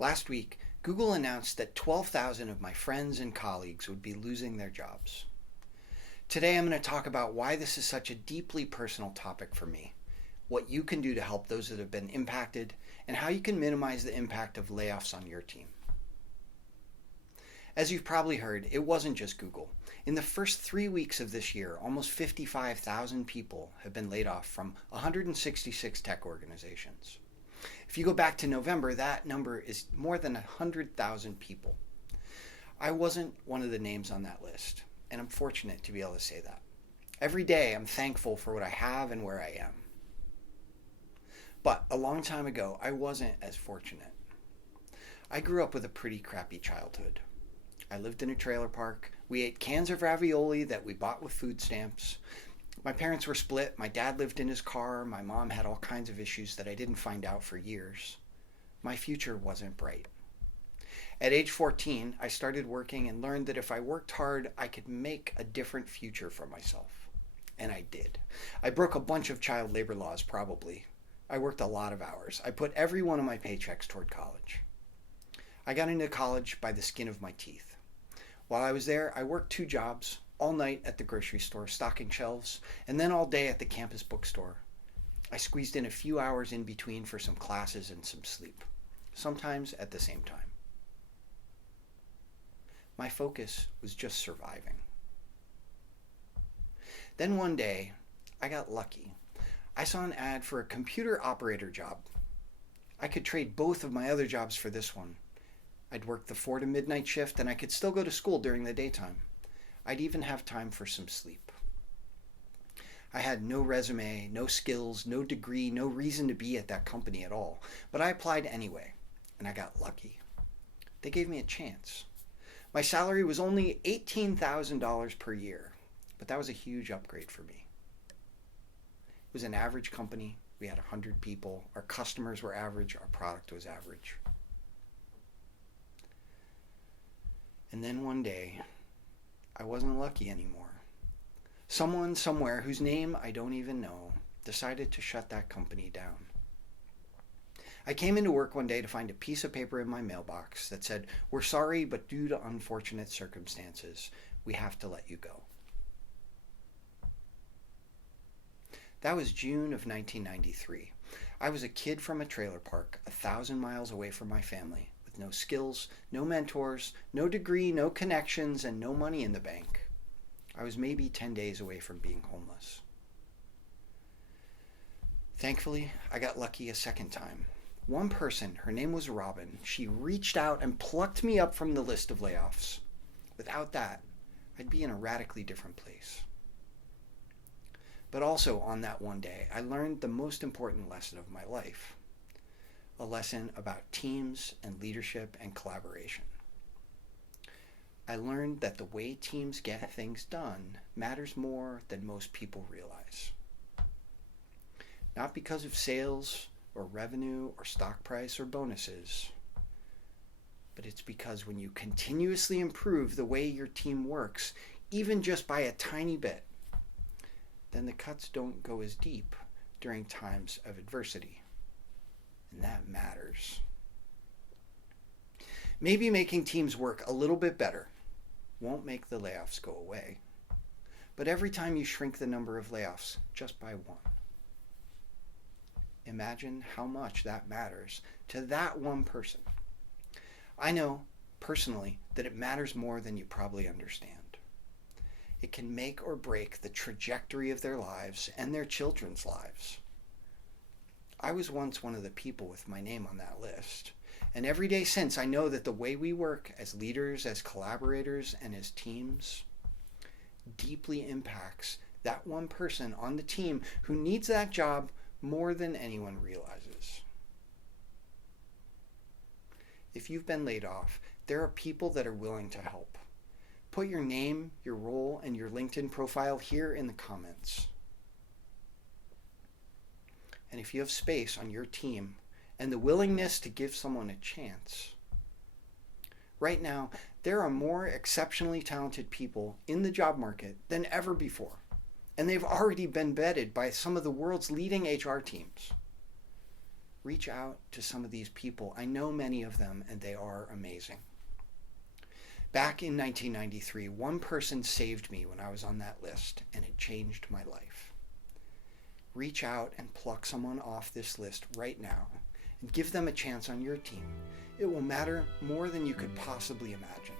Last week, Google announced that 12,000 of my friends and colleagues would be losing their jobs. Today, I'm going to talk about why this is such a deeply personal topic for me, what you can do to help those that have been impacted, and how you can minimize the impact of layoffs on your team. As you've probably heard, it wasn't just Google. In the first 3 weeks of this year, almost 55,000 people have been laid off from 166 tech organizations. If you go back to November, that number is more than 100,000 people. I wasn't one of the names on that list, and I'm fortunate to be able to say that. Every day, I'm thankful for what I have and where I am. But a long time ago, I wasn't as fortunate. I grew up with a pretty crappy childhood. I lived in a trailer park. We ate cans of ravioli that we bought with food stamps. My parents were split. My dad lived in his car. My mom had all kinds of issues that I didn't find out for years. My future wasn't bright. At age 14, I started working and learned that if I worked hard, I could make a different future for myself. And I did. I broke a bunch of child labor laws, probably. I worked a lot of hours. I put every one of my paychecks toward college. I got into college by the skin of my teeth. While I was there, I worked 2 jobs, all night at the grocery store stocking shelves, and then all day at the campus bookstore. I squeezed in a few hours in between for some classes and some sleep, sometimes at the same time. My focus was just surviving. Then one day, I got lucky. I saw an ad for a computer operator job. I could trade both of my other jobs for this one. I'd work the 4 to midnight shift and I could still go to school during the daytime. I'd even have time for some sleep. I had no resume, no skills, no degree, no reason to be at that company at all. But I applied anyway, and I got lucky. They gave me a chance. My salary was only $18,000 per year, but that was a huge upgrade for me. It was an average company. We had 100 people. Our customers were average. Our product was average. And then one day, I wasn't lucky anymore. Someone somewhere whose name I don't even know decided to shut that company down. I came into work one day to find a piece of paper in my mailbox that said, "We're sorry, but due to unfortunate circumstances, we have to let you go." That was June of 1993. I was a kid from a trailer park 1,000 miles away from my family, with no skills, no mentors, no degree, no connections, and no money in the bank. I was maybe 10 days away from being homeless. Thankfully, I got lucky a second time. One person, her name was Robin, she reached out and plucked me up from the list of layoffs. Without that, I'd be in a radically different place. But also on that one day, I learned the most important lesson of my life. A lesson about teams and leadership and collaboration. I learned that the way teams get things done matters more than most people realize. Not because of sales or revenue or stock price or bonuses, but it's because when you continuously improve the way your team works, even just by a tiny bit, then the cuts don't go as deep during times of adversity. And that matters. Maybe making teams work a little bit better won't make the layoffs go away. But every time you shrink the number of layoffs just by 1, imagine how much that matters to that one person. I know, personally, that it matters more than you probably understand. It can make or break the trajectory of their lives and their children's lives. I was once one of the people with my name on that list. And every day since, I know that the way we work as leaders, as collaborators, and as teams deeply impacts that one person on the team who needs that job more than anyone realizes. If you've been laid off, there are people that are willing to help. Put your name, your role, and your LinkedIn profile here in the comments. And if you have space on your team and the willingness to give someone a chance, right now, there are more exceptionally talented people in the job market than ever before. And they've already been vetted by some of the world's leading HR teams. Reach out to some of these people. I know many of them, and they are amazing. Back in 1993, one person saved me when I was on that list, and it changed my life. Reach out and pluck someone off this list right now and give them a chance on your team. It will matter more than you could possibly imagine.